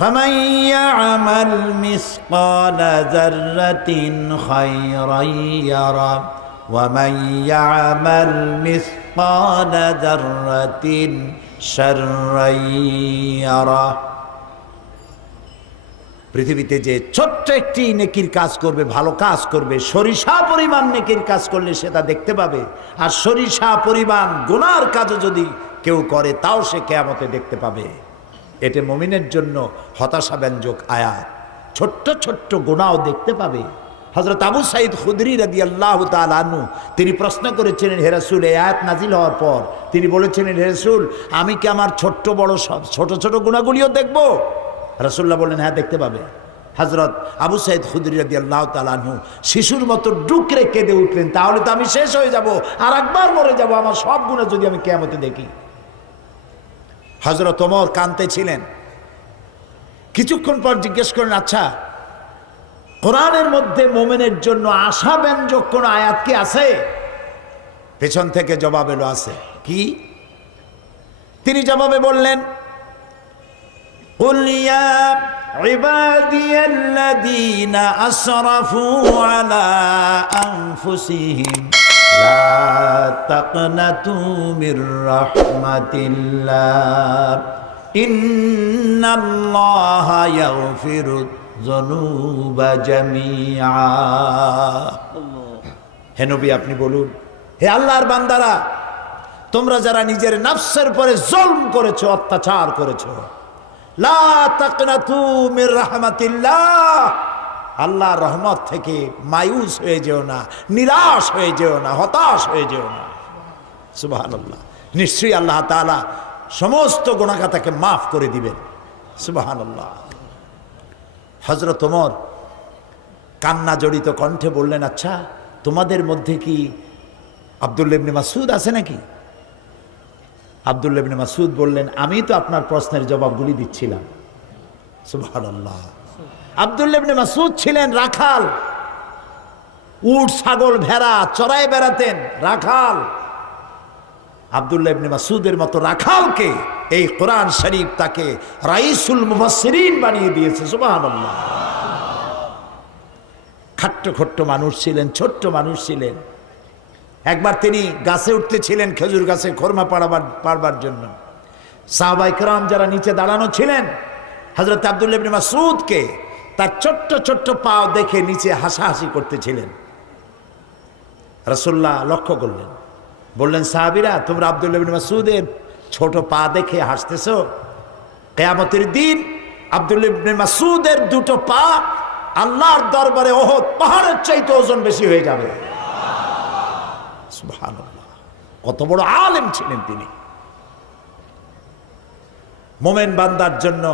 فمن يعمل مثقال ذرة خيرا يره ومن يعمل مثقال ذرة شرا يره। পৃথিবীতে যে ছোট্ট একটি নেকির কাজ করবে, ভালো কাজ করবে, সরিষা পরিমাণ নেকির কাজ করলে সেটা দেখতে পাবে। আর সরিষা পরিমাণ গুনার কাজও যদি কেউ করে তাও সে কিয়ামতে দেখতে পাবে। এটা মুমিনের জন্য হতাশাব্যঞ্জক আয়াত। ছোট্ট ছোট্ট গুনাহও দেখতে পাবে। হযরত আবু সাঈদ খুদরি রাদিয়াল্লাহু তাআলা আনহু তিনি প্রশ্ন করেছিলেন, হে রাসূল, এই আয়াত নাজিল হওয়ার পর তিনি বলেছিলেন, হে রাসূল, আমি কি আমার ছোট্ট বড় সব ছোট ছোট গুনাহগুলিও দেখব? রাসূলুল্লাহ বললেন, হ্যাঁ, দেখতে পাবে। হযরত আবু সাঈদ খুদরি রাদিয়াল্লাহু তাআলা আনহু শিশুর মতো ডুকরে কেঁদে উঠলেন, তাহলে তো আমি শেষ হয়ে যাব, আর একবার মরে যাব, আমার সব গুনাহ যদি আমি কিয়ামতে দেখি। হযরত ওমর কাঁদতেছিলেন। কিছুক্ষণ পর জিজ্ঞেস করলেন, আচ্ছা, কোরআনের মধ্যে মুমিনের জন্য আশাব্যঞ্জক কোন আয়াত কি আছে? পেছন থেকে জবাব এলো, আছে। কি? তিনি জবাবে বললেন, قل يا عبادي الذين أسرفوا على أنفسهم لا تقنطوا من رحمة الله إن الله يغفر الذنوب جميعا। হে নবী, আপনি বলুন, হে আল্লাহর বান্দারা, তোমরা যারা নিজের নফসের পরে জুলম করেছো, অত্যাচার করেছো, লা তাকনাতু মির রাহমাতিল্লাহ, আল্লাহর রহমত থেকে মায়ুস হয়ে যেও না, নিরাশ হয়ে যেও না, হতাশ হয়ে যেও না। সুবহানাল্লাহ। নিশ্চয়ই আল্লাহ তাআলা সমস্ত গুনাহ খাতাকে মাফ করে দিবেন। সুবহানাল্লাহ। হযরত ওমর কান্না জড়িত কণ্ঠে বললেন, আচ্ছা, তোমাদের মধ্যে কি আব্দুল্লাহ ইবনে মাসউদ আছে নাকি? আব্দুল্লাহ ইবনে মাসউদ বললেন, আমি তো আপনার প্রশ্নের জবাবগুলি দিচ্ছিলাম। সুবহানাল্লাহ। আব্দুল্লাহ ইবনে মাসউদ ছিলেন রাখাল, উট ছাগল ভেড়া চড়ায় বেড়াতেন, রাখাল। আব্দুল্লাহ ইবনে মাসউদের মতো রাখালকে এই কোরআন শরীফ তাকে রাইসুল মুফাসসিরিন বানিয়ে দিয়েছে। সুবহানাল্লাহ। খাট্ট খট্ট মানুষ ছিলেন, ছোট্ট মানুষ ছিলেন। একবার তিনি গাছে উঠতেছিলেন, খেজুর গাছে খোরমা পাড়বার জন্য। সাহাবায়ে কেরাম যারা নিচে দাঁড়ানো ছিলেন, হযরত আব্দুল্লাহ ইবনে মাসউদকে তার ছোট্ট ছোট্ট পা দেখে নিচে হাসাহাসি করতেছিলেন। রাসূলুল্লাহ লক্ষ্য করলেন, বললেন, সাহাবীরা, তোমরা আব্দুল্লাহ ইবনে মাসউদের ছোট পা দেখে হাসতেছো? কিয়ামতের দিন আব্দুল্লাহ ইবনে মাসউদের দুটো পা আল্লাহর দরবারে উহুদ পাহাড়ের চাইতে ওজন বেশি হয়ে যাবে। সুবহানাল্লাহ। কত বড় আলেম ছিলেন তিনি। মোমেন বান্দার জন্য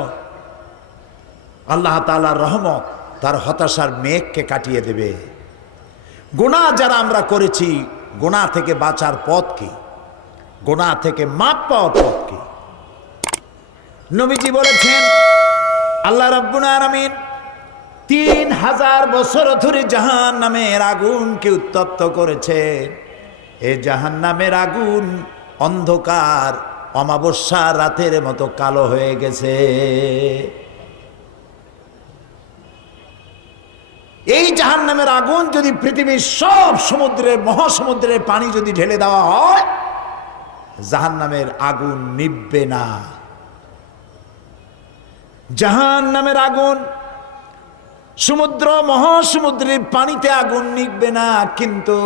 আল্লাহ তাআলার রহমত তার হতাশার মেঘকে কাটিয়ে দেবে। গুনাহ যারা আমরা করেছি, গুনাহ থেকে বাঁচার পথ কি? গুনাহ থেকে মাপ পাওয়ার পথ কি? নবীজি বলেছেন, আল্লাহ রাব্বুল আলামিন 3000 বছর ধরে জাহান্নামের আগুনকে উত্তপ্ত করেছে। এই জাহান্নামের আগুন অন্ধকার অমাবস্যা রাতের মতো কালো হয়ে গেছে। এই জাহান্নামের আগুন যদি পৃথিবীর সব সমুদ্রের, মহাসমুদ্রের পানি যদি ঢেলে দেওয়া হয়, জাহান্নামের আগুন নিভবে না। জাহান্নামের আগুন, সমুদ্র মহাসমুদ্রের পানিতে আগুন নিভবে না, কিন্তু